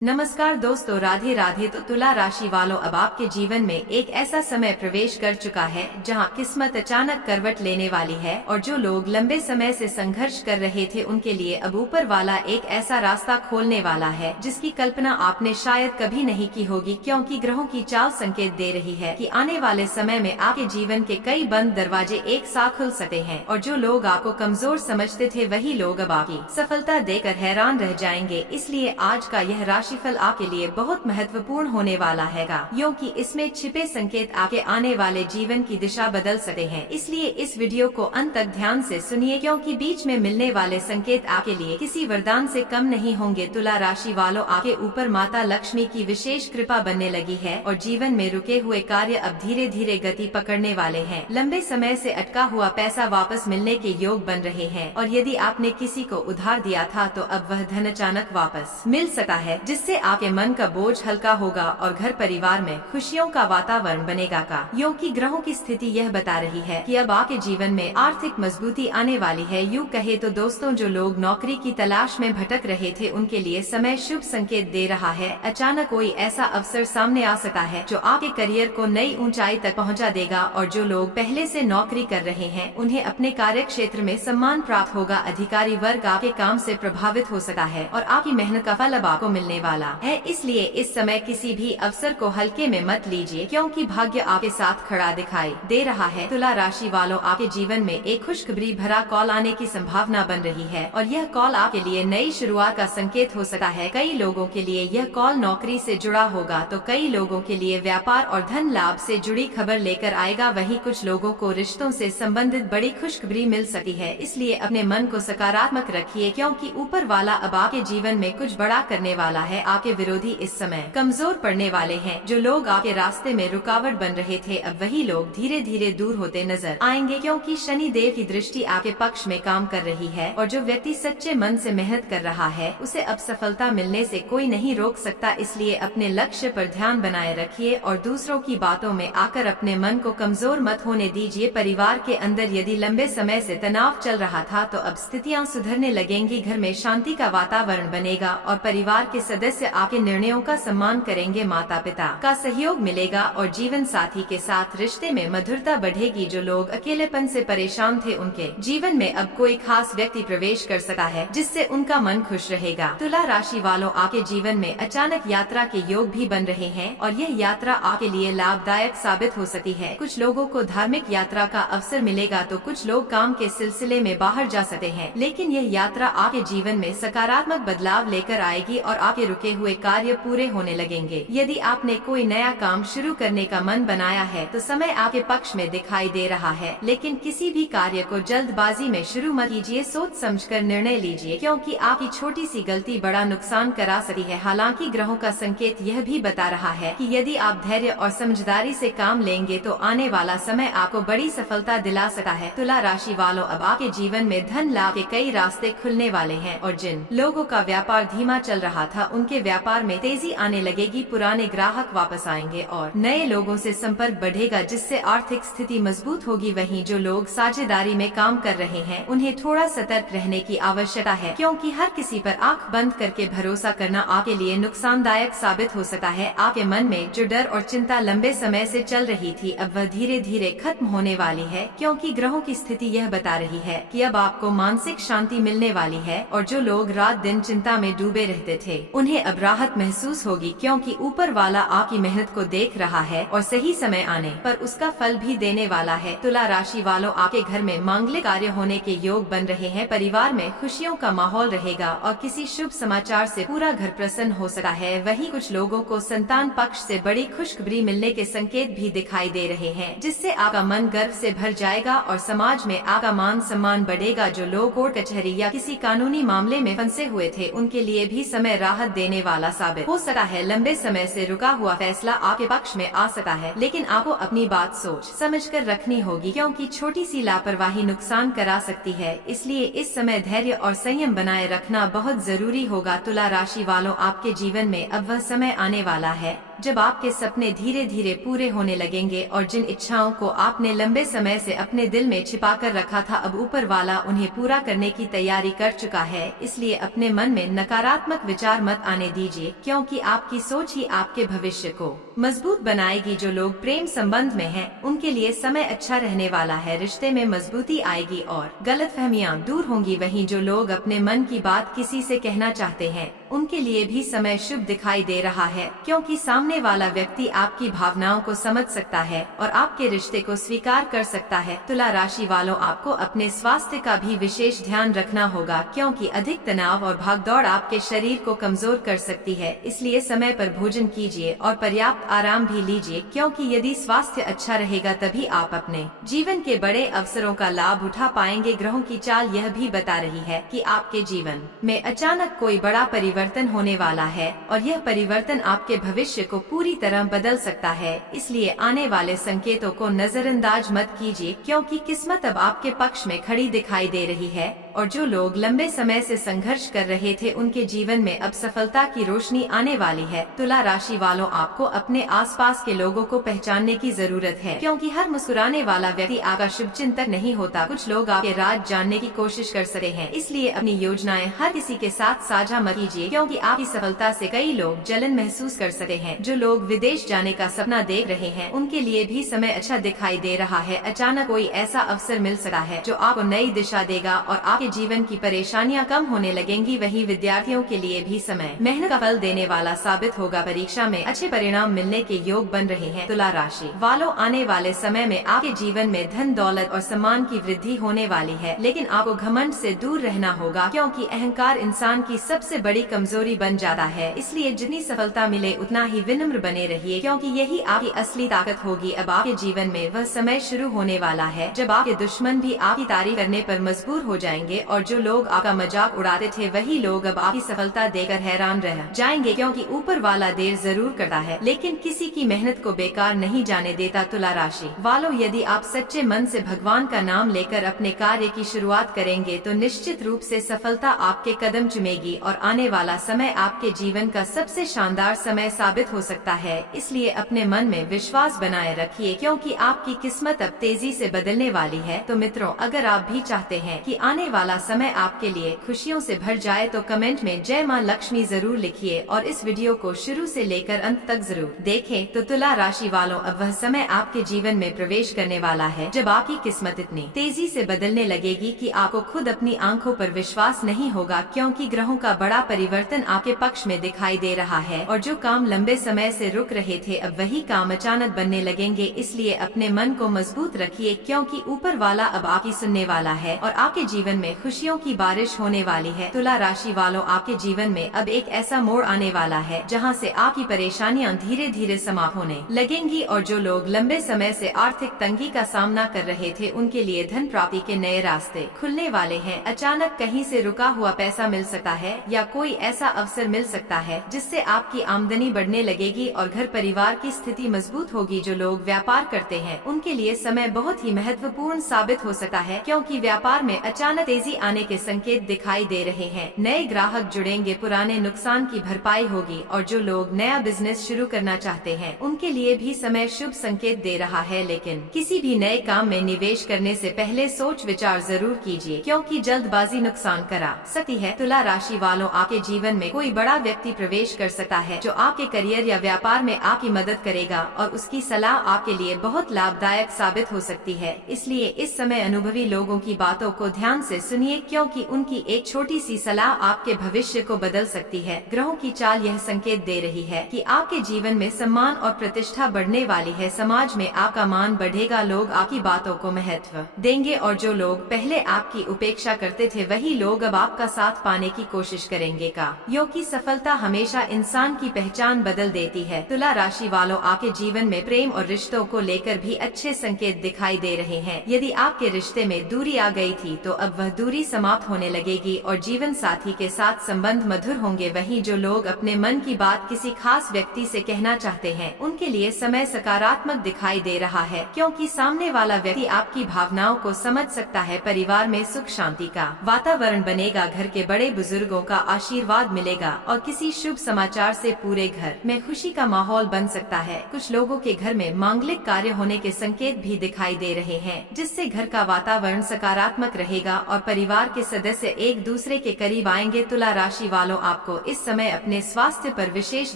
नमस्कार दोस्तों, राधे राधे। तो तुला राशि वालों, अब आपके जीवन में एक ऐसा समय प्रवेश कर चुका है जहां किस्मत अचानक करवट लेने वाली है और जो लोग लंबे समय से संघर्ष कर रहे थे उनके लिए अब ऊपर वाला एक ऐसा रास्ता खोलने वाला है जिसकी कल्पना आपने शायद कभी नहीं की होगी, क्योंकि ग्रहों की चाल संकेत दे रही है कि आने वाले समय में आपके जीवन के कई बंद दरवाजे एक साथ खुल सकते हैं और जो लोग आपको कमजोर समझते थे वही लोग अब आपकी सफलता देकर हैरान रह जाएंगे। इसलिए आज का यह राशिफल आपके लिए बहुत महत्वपूर्ण होने वाला है, क्योंकि इसमें छिपे संकेत आपके आने वाले जीवन की दिशा बदल सकते हैं। इसलिए इस वीडियो को अंत तक ध्यान से सुनिए, क्योंकि बीच में मिलने वाले संकेत आपके लिए किसी वरदान से कम नहीं होंगे। तुला राशि वालों, आपके ऊपर माता लक्ष्मी की विशेष कृपा बनने लगी है और जीवन में रुके हुए कार्य अब धीरे धीरे गति पकड़ने वाले हैं। लंबे समय से अटका हुआ पैसा वापस मिलने के योग बन रहे हैं और यदि आपने किसी को उधार दिया था तो अब वह धन अचानक वापस मिल सकता है, जिससे आपके मन का बोझ हल्का होगा और घर परिवार में खुशियों का वातावरण बनेगा। क्योंकि ग्रहों की स्थिति यह बता रही है कि अब आपके जीवन में आर्थिक मजबूती आने वाली है। यूँ कहे तो दोस्तों, जो लोग नौकरी की तलाश में भटक रहे थे उनके लिए समय शुभ संकेत दे रहा है। अचानक कोई ऐसा अवसर सामने आ सकता है जो आपके करियर को नई ऊंचाई तक पहुंचा देगा और जो लोग पहले से नौकरी कर रहे हैं उन्हें अपने कार्य क्षेत्र में सम्मान प्राप्त होगा। अधिकारी वर्ग आपके काम से प्रभावित हो सकता है और आपकी मेहनत का फल अब आपको मिलने वाला है। इसलिए इस समय किसी भी अवसर को हल्के में मत लीजिए, क्योंकि भाग्य आपके साथ खड़ा दिखाई दे रहा है। तुला राशि वालों, आपके जीवन में एक खुशखबरी भरा कॉल आने की संभावना बन रही है और यह कॉल आपके लिए नई शुरुआत का संकेत हो सकता है। कई लोगों के लिए यह कॉल नौकरी से जुड़ा होगा तो कई लोगों के लिए व्यापार और धन लाभ से जुड़ी खबर लेकर आएगा। वहीं कुछ लोगों को रिश्तों से संबंधित बड़ी खुशखबरी मिल सकती है। इसलिए अपने मन को सकारात्मक रखिए, क्योंकि ऊपर वाला अब आपके जीवन में कुछ बड़ा करने वाला है। आपके विरोधी इस समय कमजोर पड़ने वाले हैं। जो लोग आपके रास्ते में रुकावट बन रहे थे अब वही लोग धीरे धीरे दूर होते नजर आएंगे, क्योंकि शनि देव की दृष्टि आपके पक्ष में काम कर रही है और जो व्यक्ति सच्चे मन से मेहनत कर रहा है उसे अब सफलता मिलने से कोई नहीं रोक सकता। इसलिए अपने लक्ष्य पर ध्यान बनाए रखिए और दूसरों की बातों में आकर अपने मन को कमजोर मत होने दीजिए। परिवार के अंदर यदि लंबे समय से तनाव चल रहा था तो अब स्थितियां सुधरने लगेंगी। घर में शांति का वातावरण बनेगा और परिवार के सदस्य आपके निर्णयों का सम्मान करेंगे। माता पिता का सहयोग मिलेगा और जीवन साथी के साथ रिश्ते में मधुरता बढ़ेगी। जो लोग अकेलेपन से परेशान थे उनके जीवन में अब कोई खास व्यक्ति प्रवेश कर सकता है जिससे उनका मन खुश रहेगा। तुला राशि वालों, आपके जीवन में अचानक यात्रा के योग भी बन रहे हैं और यह यात्रा आपके लिए लाभदायक साबित हो सकती है। कुछ लोगों को धार्मिक यात्रा का अवसर मिलेगा तो कुछ लोग काम के सिलसिले में बाहर जा सकते हैं, लेकिन यह यात्रा आपके जीवन में सकारात्मक बदलाव लेकर आएगी और आपके रुके हुए कार्य पूरे होने लगेंगे। यदि आपने कोई नया काम शुरू करने का मन बनाया है तो समय आपके पक्ष में दिखाई दे रहा है, लेकिन किसी भी कार्य को जल्दबाजी में शुरू मत कीजिए। सोच समझकर निर्णय लीजिए, क्योंकि आपकी छोटी सी गलती बड़ा नुकसान करा सकती है। हालांकि ग्रहों का संकेत यह भी बता रहा है कि यदि आप धैर्य और समझदारी से काम लेंगे तो आने वाला समय आपको बड़ी सफलता दिला सकता है। तुला राशि वालों, अब आपके जीवन में धन लाभ के कई रास्ते खुलने वाले हैं और जिन लोगों का व्यापार धीमा चल रहा था उनके व्यापार में तेजी आने लगेगी। पुराने ग्राहक वापस आएंगे और नए लोगों से संपर्क बढ़ेगा, जिससे आर्थिक स्थिति मजबूत होगी। वहीं जो लोग साझेदारी में काम कर रहे हैं उन्हें थोड़ा सतर्क रहने की आवश्यकता है, क्योंकि हर किसी पर आंख बंद करके भरोसा करना आपके लिए नुकसानदायक साबित हो सकता है। आपके मन में जो डर और चिंता लंबे समय से चल रही थी अब वह धीरे धीरे खत्म होने वाली है, क्योंकि ग्रहों की स्थिति यह बता रही है कि अब आपको मानसिक शांति मिलने वाली है और जो लोग रात दिन चिंता में डूबे रहते थे उन्हें अब राहत महसूस होगी, क्योंकि ऊपर वाला आपकी मेहनत को देख रहा है और सही समय आने पर उसका फल भी देने वाला है। तुला राशि वालों, आपके घर में मांगलिक कार्य होने के योग बन रहे हैं। परिवार में खुशियों का माहौल रहेगा और किसी शुभ समाचार से पूरा घर प्रसन्न हो सकता है। वहीं कुछ लोगों को संतान पक्ष से बड़ी खुशखबरी मिलने के संकेत भी दिखाई दे रहे हैं, जिससे आपका मन गर्व से भर जाएगा और समाज में आपका मान सम्मान बढ़ेगा। जो लोग कोर्ट कचहरी या किसी कानूनी मामले में फंसे हुए थे उनके लिए भी समय राहत देने वाला साबित हो सकता है। लंबे समय से रुका हुआ फैसला आपके पक्ष में आ सकता है, लेकिन आपको अपनी बात सोच समझकर रखनी होगी, क्योंकि छोटी सी लापरवाही नुकसान करा सकती है। इसलिए इस समय धैर्य और संयम बनाए रखना बहुत जरूरी होगा। तुला राशि वालों, आपके जीवन में अब वह समय आने वाला है जब आपके सपने धीरे धीरे पूरे होने लगेंगे और जिन इच्छाओं को आपने लंबे समय से अपने दिल में छिपा कर रखा था, अब ऊपर वाला उन्हें पूरा करने की तैयारी कर चुका है। इसलिए अपने मन में नकारात्मक विचार मत आने दीजिए, क्योंकि आपकी सोच ही आपके भविष्य को मजबूत बनाएगी। जो लोग प्रेम संबंध में हैं, उनके लिए समय अच्छा रहने वाला है। रिश्ते में मजबूती आएगी और गलतफहमियां दूर होंगी। वहीं जो लोग अपने मन की बात किसी से कहना चाहते हैं, उनके लिए भी समय शुभ दिखाई दे रहा है, क्योंकि सामने वाला व्यक्ति आपकी भावनाओं को समझ सकता है और आपके रिश्ते को स्वीकार कर सकता है। तुला राशि वालों, आपको अपने स्वास्थ्य का भी विशेष ध्यान रखना होगा, क्योंकि अधिक तनाव और भागदौड़ आपके शरीर को कमजोर कर सकती है। इसलिए समय पर भोजन कीजिए और पर्याप्त आराम भी लीजिए, क्योंकि यदि स्वास्थ्य अच्छा रहेगा तभी आप अपने जीवन के बड़े अवसरों का लाभ उठा पाएंगे। ग्रहों की चाल यह भी बता रही है कि आपके जीवन में अचानक कोई बड़ा परिवर्तन होने वाला है और यह परिवर्तन आपके भविष्य को पूरी तरह बदल सकता है। इसलिए आने वाले संकेतों को नजरअंदाज मत कीजिए, क्योंकि किस्मत अब आपके पक्ष में खड़ी दिखाई दे रही है। और जो लोग लंबे समय से संघर्ष कर रहे थे, उनके जीवन में अब सफलता की रोशनी आने वाली है। तुला राशि वालों, आपको अपने आसपास के लोगों को पहचानने की जरूरत है, क्योंकि हर मुस्कुराने वाला व्यक्ति आपका शुभचिंतक नहीं होता। कुछ लोग आपके राज जानने की कोशिश कर सकते हैं, इसलिए अपनी योजनाएं हर किसी के साथ साझा मत कीजिए, क्योंकि आपकी सफलता से कई लोग जलन महसूस कर सकते हैं। जो लोग विदेश जाने का सपना देख रहे हैं, उनके लिए भी समय अच्छा दिखाई दे रहा है। अचानक कोई ऐसा अवसर मिल सकता है जो आपको नई दिशा देगा और आपके जीवन की परेशानियां कम होने लगेंगी। वहीं विद्यार्थियों के लिए भी समय मेहनत का फल देने वाला साबित होगा। परीक्षा में अच्छे परिणाम मिलने के योग बन रहे हैं। तुला राशि वालों, आने वाले समय में आपके जीवन में धन दौलत और सम्मान की वृद्धि होने वाली है, लेकिन आपको घमंड से दूर रहना होगा, क्योंकि अहंकार इंसान की सबसे बड़ी कमजोरी बन जाता है। इसलिए जितनी सफलता मिले उतना ही विनम्र बने रहिए, क्योंकि यही आपकी असली ताकत होगी। अब आपके जीवन में वह समय शुरू होने वाला है जब आपके दुश्मन भी आपकी तारीफ करने पर मजबूर हो जाएंगे और जो लोग आपका मजाक उड़ाते थे, वही लोग अब आपकी सफलता देखकर हैरान रह जाएंगे, क्योंकि ऊपर वाला देर जरूर करता है, लेकिन किसी की मेहनत को बेकार नहीं जाने देता। तुला राशि वालों, यदि आप सच्चे मन से भगवान का नाम लेकर अपने कार्य की शुरुआत करेंगे तो निश्चित रूप से सफलता आपके कदम चुमेगी और आने वाला समय आपके जीवन का सबसे शानदार समय साबित हो सकता है। इसलिए अपने मन में विश्वास बनाए रखिए, क्योंकि आपकी किस्मत अब तेजी से बदलने वाली है। तो मित्रों, अगर आप भी चाहते हैं कि आने वाला समय आपके लिए खुशियों से भर जाए तो कमेंट में जय मां लक्ष्मी जरूर लिखिए और इस वीडियो को शुरू से लेकर अंत तक जरूर देखें। तो तुला राशि वालों, अब वह समय आपके जीवन में प्रवेश करने वाला है जब आपकी किस्मत इतनी तेजी से बदलने लगेगी कि आपको खुद अपनी आंखों पर विश्वास नहीं होगा, क्योंकि ग्रहों का बड़ा परिवर्तन आपके पक्ष में दिखाई दे रहा है और जो काम लंबे समय से रुक रहे थे, अब वही काम अचानक बनने लगेंगे। इसलिए अपने मन को मजबूत रखिए, क्योंकि ऊपर वाला अब आपकी सुनने वाला है और आपके जीवन में खुशियों की बारिश होने वाली है। तुला राशि वालों, आपके जीवन में अब एक ऐसा मोड़ आने वाला है जहां से आपकी परेशानियां धीरे धीरे समाप्त होने लगेंगी और जो लोग लंबे समय से आर्थिक तंगी का सामना कर रहे थे, उनके लिए धन प्राप्ति के नए रास्ते खुलने वाले हैं। अचानक कहीं से रुका हुआ पैसा मिल सकता है या कोई ऐसा अवसर मिल सकता है जिससे आपकी आमदनी बढ़ने लगेगी और घर परिवार की स्थिति मजबूत होगी। जो लोग व्यापार करते हैं, उनके लिए समय बहुत ही महत्वपूर्ण साबित हो सकता है, क्योंकि व्यापार में अचानक तेजी आने के संकेत दिखाई दे रहे हैं। नए ग्राहक जुड़ेंगे, पुराने नुकसान की भरपाई होगी और जो लोग नया बिजनेस शुरू करना चाहते हैं, उनके लिए भी समय शुभ संकेत दे रहा है। लेकिन किसी भी नए काम में निवेश करने से पहले सोच विचार जरूर कीजिए, क्योंकि जल्दबाजी नुकसान करा सकती है। तुला राशि वालों, आपके जीवन में कोई बड़ा व्यक्ति प्रवेश कर सकता है जो आपके करियर या व्यापार में आपकी मदद करेगा और उसकी सलाह आपके लिए बहुत लाभदायक साबित हो सकती है। इसलिए इस समय अनुभवी लोगों की बातों को ध्यान से सुनिए, क्योंकि उनकी एक छोटी सी सलाह आपके भविष्य को बदल सकती है। ग्रहों की चाल यह संकेत दे रही है कि आपके जीवन में सम्मान और प्रतिष्ठा बढ़ने वाली है। समाज में आपका मान बढ़ेगा, लोग आपकी बातों को महत्व देंगे और जो लोग पहले आपकी उपेक्षा करते थे, वही लोग अब आपका साथ पाने की कोशिश करेंगे। क्योंकि सफलता हमेशा इंसान की पहचान बदल देती है। तुला राशि वालों, आपके जीवन में प्रेम और रिश्तों को लेकर भी अच्छे संकेत दिखाई दे रहे हैं। यदि आपके रिश्ते में दूरी आ गई थी, तो अब वह दूरी समाप्त होने लगेगी और जीवन साथी के साथ संबंध मधुर होंगे। वहीं जो लोग अपने मन की बात किसी खास व्यक्ति से कहना चाहते हैं, उनके लिए समय सकारात्मक दिखाई दे रहा है, क्योंकि सामने वाला व्यक्ति आपकी भावनाओं को समझ सकता है। परिवार में सुख शांति का वातावरण बनेगा, घर के बड़े बुजुर्गों का आशीर्वाद मिलेगा और किसी शुभ समाचार से पूरे घर में खुशी का माहौल बन सकता है। कुछ लोगों के घर में मांगलिक कार्य होने के संकेत भी दिखाई दे रहे हैं, जिससे घर का वातावरण सकारात्मक रहेगा और परिवार के सदस्य एक दूसरे के करीब आएंगे। तुला राशि वालों, आपको इस समय अपने स्वास्थ्य पर विशेष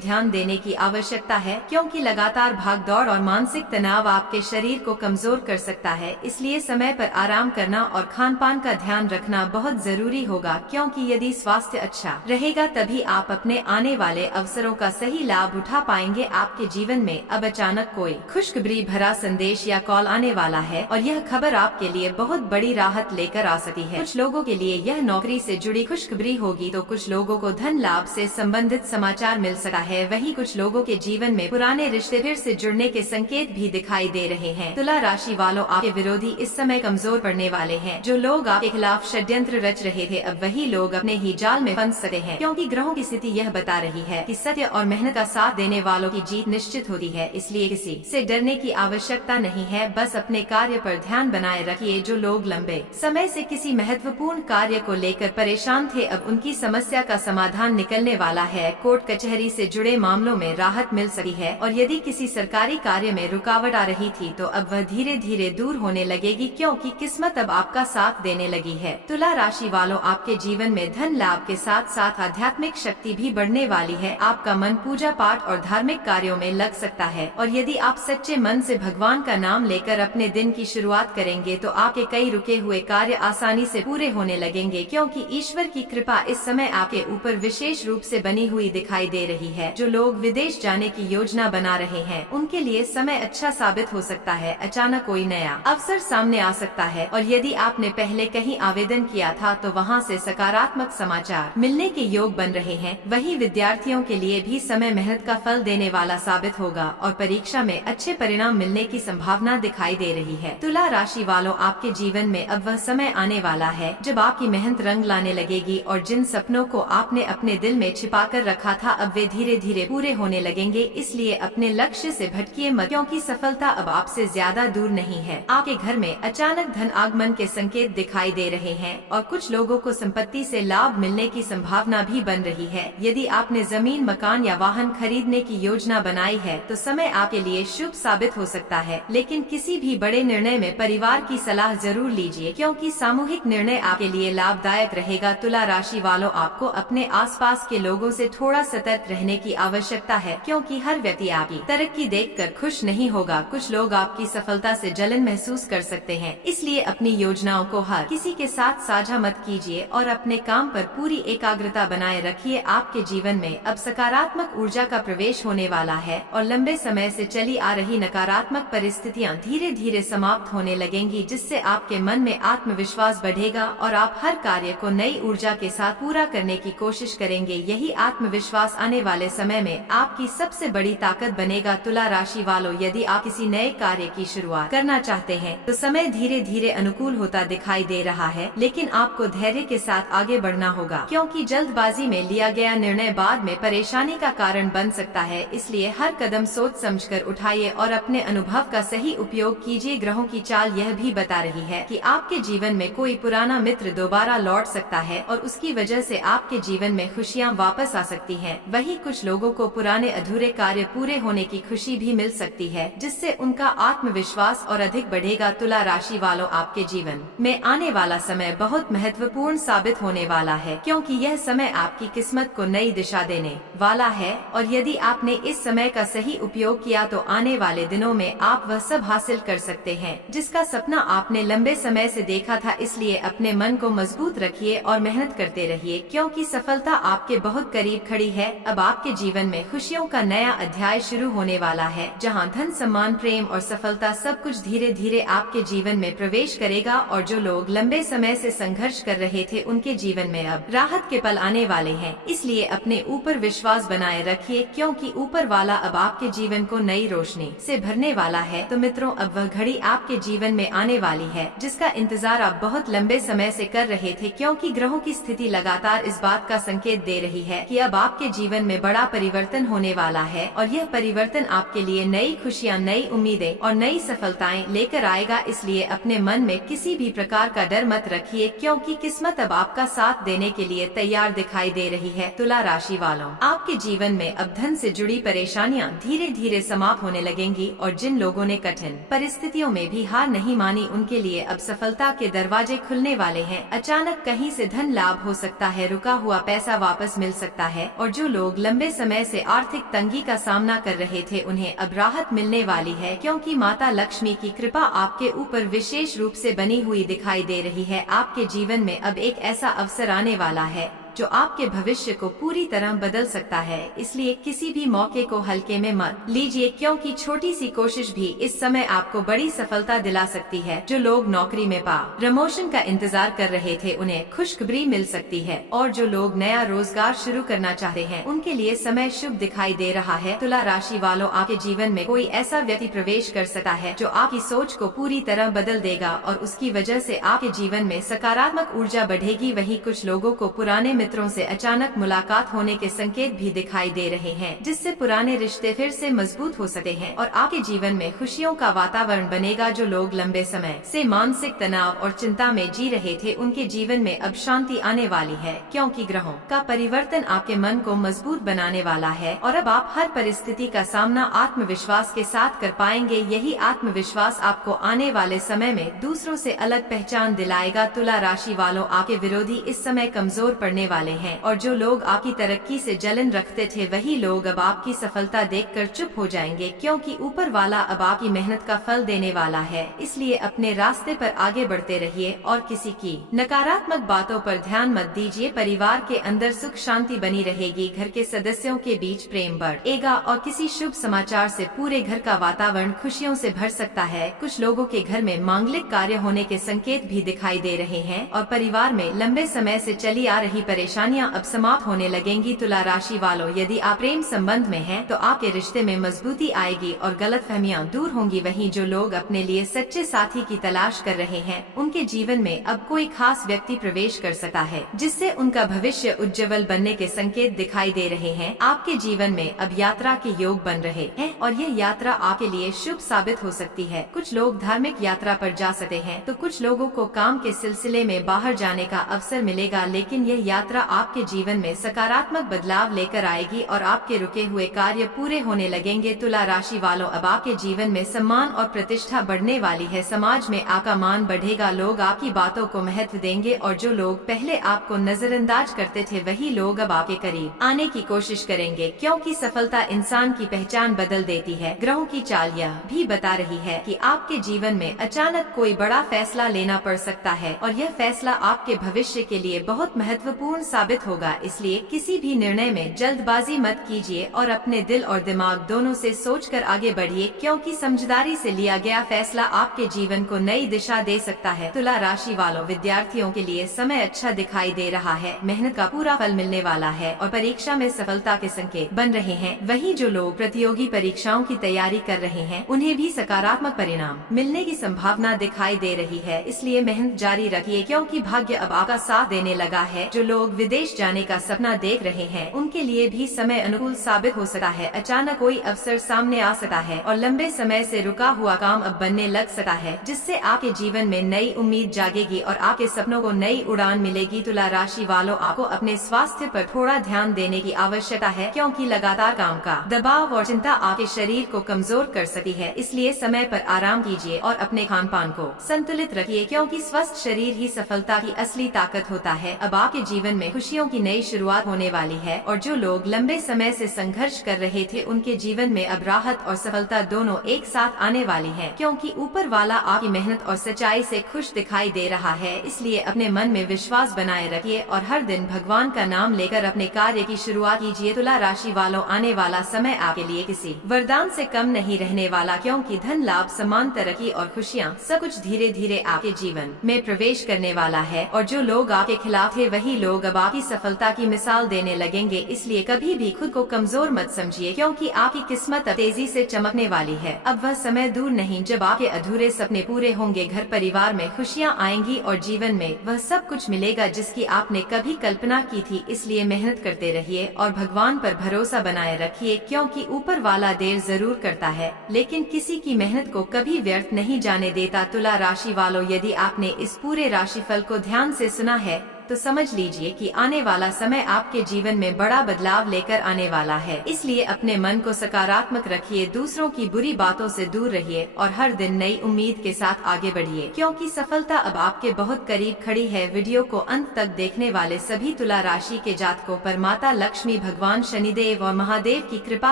ध्यान देने की आवश्यकता है, क्योंकि लगातार भागदौड़ और मानसिक तनाव आपके शरीर को कमजोर कर सकता है। इसलिए समय पर आराम करना और खान पान का ध्यान रखना बहुत जरूरी होगा, क्योंकि यदि स्वास्थ्य अच्छा रहेगा तभी आप अपने आने वाले अवसरों का सही लाभ उठा पाएंगे। आपके जीवन में अब अचानक कोई खुशखबरी भरा संदेश या कॉल आने वाला है और यह खबर आपके लिए बहुत बड़ी राहत लेकर आ सकती है। कुछ लोगों के लिए यह नौकरी से जुड़ी खुशखबरी होगी, तो कुछ लोगों को धन लाभ से संबंधित समाचार मिल सकता है। वहीं कुछ लोगों के जीवन में पुराने रिश्ते फिर से जुड़ने के संकेत भी दिखाई दे रहे हैं। तुला राशि वालों, आपके विरोधी इस समय कमजोर पड़ने वाले हैं। जो लोग आपके खिलाफ षड्यंत्र रच रहे थे, अब वही लोग अपने ही जाल में फंस सकते हैं, क्योंकि ग्रहों की स्थिति यह बता रही है कि सत्य और मेहनत का साथ देने वालों की जीत निश्चित होती है। इसलिए किसी से डरने की आवश्यकता नहीं है, बस अपने कार्य पर ध्यान बनाए रखिए। जो लोग लंबे समय से किसी महत्वपूर्ण कार्य को लेकर परेशान थे, अब उनकी समस्या का समाधान निकलने वाला है। कोर्ट कचहरी से जुड़े मामलों में राहत मिल सकती है और यदि किसी सरकारी कार्य में रुकावट आ रही थी तो अब वह धीरे धीरे दूर होने लगेगी, क्योंकि किस्मत अब आपका साथ देने लगी है। तुला राशि वालों, आपके जीवन में धन लाभ के साथ साथ आध्यात्मिक शक्ति भी बढ़ने वाली है। आपका मन पूजा पाठ और धार्मिक कार्यों में लग सकता है और यदि आप सच्चे मन से भगवान का नाम लेकर अपने दिन की शुरुआत करेंगे तो आपके कई रुके हुए कार्य आसानी से पूरे होने लगेंगे, क्योंकि ईश्वर की कृपा इस समय आपके ऊपर विशेष रूप से बनी हुई दिखाई दे रही है। जो लोग विदेश जाने की योजना बना रहे हैं, उनके लिए समय अच्छा साबित हो सकता है। अचानक कोई नया अवसर सामने आ सकता है और यदि आपने पहले कहीं आवेदन किया था तो वहां से सकारात्मक समाचार मिलने के योग बन रहे हैं। वहीं विद्यार्थियों के लिए भी समय मेहनत का फल देने वाला साबित होगा और परीक्षा में अच्छे परिणाम मिलने की संभावना दिखाई दे रही है। तुला राशि वालों, आपके जीवन में अब वह समय आने वाला है जब आपकी मेहनत रंग लाने लगेगी और जिन सपनों को आपने अपने दिल में छिपा कर रखा था, अब वे धीरे धीरे पूरे होने लगेंगे। इसलिए अपने लक्ष्य से भटकिए मत, क्योंकि सफलता अब आपसे ज्यादा दूर नहीं है। आपके घर में अचानक धन आगमन के संकेत दिखाई दे रहे हैं और कुछ लोगों को संपत्ति से लाभ मिलने की संभावना भी बन रही है। यदि आपने जमीन, मकान या वाहन खरीदने की योजना बनाई है तो समय आपके लिए शुभ साबित हो सकता है, लेकिन किसी भी बड़े निर्णय में परिवार की सलाह जरूर लीजिए, क्योंकि सामूहिक निर्णय आपके लिए लाभदायक रहेगा। तुला राशि वालों, आपको अपने आसपास के लोगों से थोड़ा सतर्क रहने की आवश्यकता है, क्योंकि हर व्यक्ति आपकी तरक्की देखकर खुश नहीं होगा। कुछ लोग आपकी सफलता से जलन महसूस कर सकते हैं, इसलिए अपनी योजनाओं को हर किसी के साथ साझा मत कीजिए और अपने काम पर पूरी एकाग्रता बनाए रखिए। आपके जीवन में अब सकारात्मक ऊर्जा का प्रवेश होने वाला है और लंबे समय से चली आ रही नकारात्मक परिस्थितियां धीरे धीरे समाप्त होने लगेंगी, जिससे आपके मन में आत्मविश्वास बढ़ेगा और आप हर कार्य को नई ऊर्जा के साथ पूरा करने की कोशिश करेंगे। यही आत्मविश्वास आने वाले समय में आपकी सबसे बड़ी ताकत बनेगा। तुला राशि वालों, यदि आप किसी नए कार्य की शुरुआत करना चाहते हैं तो समय धीरे धीरे अनुकूल होता दिखाई दे रहा है, लेकिन आपको धैर्य के साथ आगे बढ़ना होगा, क्योंकि जल्दबाजी में लिया गया निर्णय बाद में परेशानी का कारण बन सकता है। इसलिए हर कदम सोच समझकर उठाइए और अपने अनुभव का सही उपयोग कीजिए। ग्रहों की चाल यह भी बता रही है कि आपके जीवन में कोई पुराना मित्र दोबारा लौट सकता है और उसकी वजह से आपके जीवन में खुशियाँ वापस आ सकती हैं। वहीं कुछ लोगों को पुराने अधूरे कार्य पूरे होने की खुशी भी मिल सकती है, जिससे उनका आत्मविश्वास और अधिक बढ़ेगा। तुला राशि वालों, आपके जीवन में आने वाला समय बहुत महत्वपूर्ण साबित होने वाला है, क्योंकि यह समय आपकी किस्मत को नई दिशा देने वाला है और यदि आपने इस समय का सही उपयोग किया तो आने वाले दिनों में आप वह सब हासिल कर सकते हैं जिसका सपना आपने लंबे समय से देखा था। इसलिए अपने मन को मजबूत रखिए और मेहनत करते रहिए, क्योंकि सफलता आपके बहुत करीब खड़ी है। अब आपके जीवन में खुशियों का नया अध्याय शुरू होने वाला है, जहां धन, सम्मान, प्रेम और सफलता सब कुछ धीरे धीरे आपके जीवन में प्रवेश करेगा और जो लोग लंबे समय से संघर्ष कर रहे थे उनके जीवन में अब राहत के पल आने वाले हैं। इसलिए अपने ऊपर विश्वास बनाए रखिए, क्योंकि ऊपर वाला अब आपके जीवन को नई रोशनी से भरने वाला है। तो मित्रों, अब वह घड़ी आपके जीवन में आने वाली है जिसका इंतजार आप बहुत लंबे लंबे समय से कर रहे थे, क्योंकि ग्रहों की स्थिति लगातार इस बात का संकेत दे रही है कि अब आपके जीवन में बड़ा परिवर्तन होने वाला है और यह परिवर्तन आपके लिए नई खुशियाँ, नई उम्मीदें और नई सफलताएं लेकर आएगा। इसलिए अपने मन में किसी भी प्रकार का डर मत रखिए, क्योंकि किस्मत अब आपका साथ देने के लिए तैयार दिखाई दे रही है। तुला राशि वालों, आपके जीवन में अब धन से जुड़ी परेशानियां धीरे धीरे समाप्त होने लगेंगी और जिन लोगों ने कठिन परिस्थितियों में भी हार नहीं मानी, उनके लिए अब सफलता के दरवाजे खुलने वाले हैं। अचानक कहीं से धन लाभ हो सकता है, रुका हुआ पैसा वापस मिल सकता है और जो लोग लंबे समय से आर्थिक तंगी का सामना कर रहे थे, उन्हें अब राहत मिलने वाली है, क्योंकि माता लक्ष्मी की कृपा आपके ऊपर विशेष रूप से बनी हुई दिखाई दे रही है। आपके जीवन में अब एक ऐसा अवसर आने वाला है जो आपके भविष्य को पूरी तरह बदल सकता है। इसलिए किसी भी मौके को हल्के में मत लीजिए, क्योंकि छोटी सी कोशिश भी इस समय आपको बड़ी सफलता दिला सकती है। जो लोग नौकरी में प्रमोशन का इंतजार कर रहे थे, उन्हें खुशखबरी मिल सकती है और जो लोग नया रोजगार शुरू करना चाहते हैं, उनके लिए समय शुभ दिखाई दे रहा है। तुला राशि वालों, आपके जीवन में कोई ऐसा व्यक्ति प्रवेश कर सकता है जो आपकी सोच को पूरी तरह बदल देगा और उसकी वजह से आपके जीवन में सकारात्मक ऊर्जा बढ़ेगी। वहीं कुछ लोगों को पुराने मित्रों से अचानक मुलाकात होने के संकेत भी दिखाई दे रहे हैं, जिससे पुराने रिश्ते फिर से मजबूत हो सकते हैं और आपके जीवन में खुशियों का वातावरण बनेगा। जो लोग लंबे समय से मानसिक तनाव और चिंता में जी रहे थे, उनके जीवन में अब शांति आने वाली है, क्योंकि ग्रहों का परिवर्तन आपके मन को मजबूत बनाने वाला है और अब आप हर परिस्थिति का सामना आत्मविश्वास के साथ कर पाएंगे। यही आत्मविश्वास आपको आने वाले समय में दूसरों से अलग पहचान दिलाएगा। तुला राशि वालों, आपके विरोधी इस समय कमजोर पड़ने वाले हैं और जो लोग आपकी तरक्की से जलन रखते थे, वही लोग अब आपकी सफलता देखकर चुप हो जाएंगे, क्योंकि ऊपर वाला अब आपकी मेहनत का फल देने वाला है। इसलिए अपने रास्ते पर आगे बढ़ते रहिए और किसी की नकारात्मक बातों पर ध्यान मत दीजिए। परिवार के अंदर सुख शांति बनी रहेगी, घर के सदस्यों के बीच प्रेम बढ़ेगा और किसी शुभ समाचार से पूरे घर का वातावरण खुशियों से भर सकता है। कुछ लोगों के घर में मांगलिक कार्य होने के संकेत भी दिखाई दे रहे हैं और परिवार में लंबे समय से चली आ रही परेशानियां अब समाप्त होने लगेंगी। तुला राशि वालों, यदि आप प्रेम संबंध में हैं, तो आपके रिश्ते में मजबूती आएगी और गलतफहमियां दूर होंगी। वहीं जो लोग अपने लिए सच्चे साथी की तलाश कर रहे हैं, उनके जीवन में अब कोई खास व्यक्ति प्रवेश कर सकता है, जिससे उनका भविष्य उज्जवल बनने के संकेत दिखाई दे रहे हैं। आपके जीवन में अब यात्रा के योग बन रहे हैं और यह यात्रा आपके लिए शुभ साबित हो सकती है। कुछ लोग धार्मिक यात्रा पर जा सकते हैं, तो कुछ लोगों को काम के सिलसिले में बाहर जाने का अवसर मिलेगा, लेकिन यह यात्रा आपके जीवन में सकारात्मक बदलाव लेकर आएगी और आपके रुके हुए कार्य पूरे होने लगेंगे। तुला राशि वालों, अब आपके जीवन में सम्मान और प्रतिष्ठा बढ़ने वाली है। समाज में आपका मान बढ़ेगा, लोग आपकी बातों को महत्व देंगे और जो लोग पहले आपको नजरअंदाज करते थे, वही लोग अब आपके करीब आने की कोशिश करेंगे, क्योंकि सफलता इंसान की पहचान बदल देती है। ग्रहों की चाल यह भी बता रही है कि आपके जीवन में अचानक कोई बड़ा फैसला लेना पड़ सकता है और यह फैसला आपके भविष्य के लिए बहुत महत्वपूर्ण साबित होगा। इसलिए किसी भी निर्णय में जल्दबाजी मत कीजिए और अपने दिल और दिमाग दोनों से सोचकर आगे बढ़िए, क्योंकि समझदारी से लिया गया फैसला आपके जीवन को नई दिशा दे सकता है। तुला राशि वालों, विद्यार्थियों के लिए समय अच्छा दिखाई दे रहा है, मेहनत का पूरा फल मिलने वाला है और परीक्षा में सफलता के संकेत बन रहे हैं। वहीं जो लोग प्रतियोगी परीक्षाओं की तैयारी कर रहे हैं, उन्हें भी सकारात्मक परिणाम मिलने की संभावना दिखाई दे रही है। इसलिए मेहनत जारी रखिए, क्योंकि भाग्य अब आपका साथ देने लगा है। जो लोग विदेश जाने का सपना देख रहे हैं, उनके लिए भी समय अनुकूल साबित हो सकता है। अचानक कोई अवसर सामने आ सकता है और लंबे समय से रुका हुआ काम अब बनने लग सकता है, जिससे आपके जीवन में नई उम्मीद जागेगी और आपके सपनों को नई उड़ान मिलेगी। तुला राशि वालों, आपको अपने स्वास्थ्य पर थोड़ा ध्यान देने की आवश्यकता है, क्योंकि लगातार काम का दबाव और चिंता आपके शरीर को कमजोर कर सकती है। इसलिए समय पर आराम कीजिए और अपने खान पान को संतुलित रखिए, क्योंकि स्वस्थ शरीर ही सफलता की असली ताकत होता है। अब आपके जीवन में खुशियों की नई शुरुआत होने वाली है और जो लोग लंबे समय से संघर्ष कर रहे थे, उनके जीवन में अब राहत और सफलता दोनों एक साथ आने वाली है, क्योंकि ऊपर वाला आपकी मेहनत और सच्चाई से खुश दिखाई दे रहा है। इसलिए अपने मन में विश्वास बनाए रखिए और हर दिन भगवान का नाम लेकर अपने कार्य की शुरुआत कीजिए। तुला राशि वालों, आने वाला समय आपके लिए किसी वरदान से कम नहीं रहने वाला, क्योंकि धन लाभ, सम्मान, तरक्की और खुशियाँ सब कुछ धीरे धीरे आपके जीवन में प्रवेश करने वाला है और जो लोग आपके खिलाफ थे, वही लोग लोग अब आपकी सफलता की मिसाल देने लगेंगे, इसलिए कभी भी खुद को कमजोर मत समझिए, क्योंकि आपकी किस्मत अब तेजी से चमकने वाली है। अब वह समय दूर नहीं जब आपके अधूरे सपने पूरे होंगे, घर परिवार में खुशियाँ आएंगी और जीवन में वह सब कुछ मिलेगा जिसकी आपने कभी कल्पना की थी। इसलिए मेहनत करते रहिए और भगवान पर भरोसा बनाए रखिए, क्योंकि ऊपर वाला देर जरूर करता है लेकिन किसी की मेहनत को कभी व्यर्थ नहीं जाने देता। तुला राशि वालों, यदि आपने इस पूरे राशिफल को ध्यान से सुना है तो समझ लीजिए कि आने वाला समय आपके जीवन में बड़ा बदलाव लेकर आने वाला है। इसलिए अपने मन को सकारात्मक रखिए, दूसरों की बुरी बातों से दूर रहिए और हर दिन नई उम्मीद के साथ आगे बढ़िए, क्योंकि सफलता अब आपके बहुत करीब खड़ी है। वीडियो को अंत तक देखने वाले सभी तुला राशि के जातकों पर माता लक्ष्मी, भगवान शनिदेव और महादेव की कृपा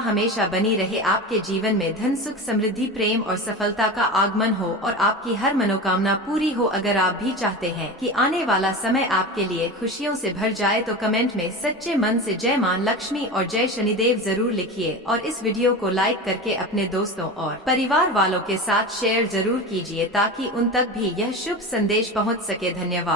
हमेशा बनी रहे। आपके जीवन में धन, सुख, समृद्धि, प्रेम और सफलता का आगमन हो और आपकी हर मनोकामना पूरी हो। अगर आप भी चाहते हैं कि आने वाला समय आपके लिए खुशियों से भर जाए तो कमेंट में सच्चे मन से जय मां लक्ष्मी और जय शनिदेव जरूर लिखिए और इस वीडियो को लाइक करके अपने दोस्तों और परिवार वालों के साथ शेयर जरूर कीजिए ताकि उन तक भी यह शुभ संदेश पहुंच सके। धन्यवाद।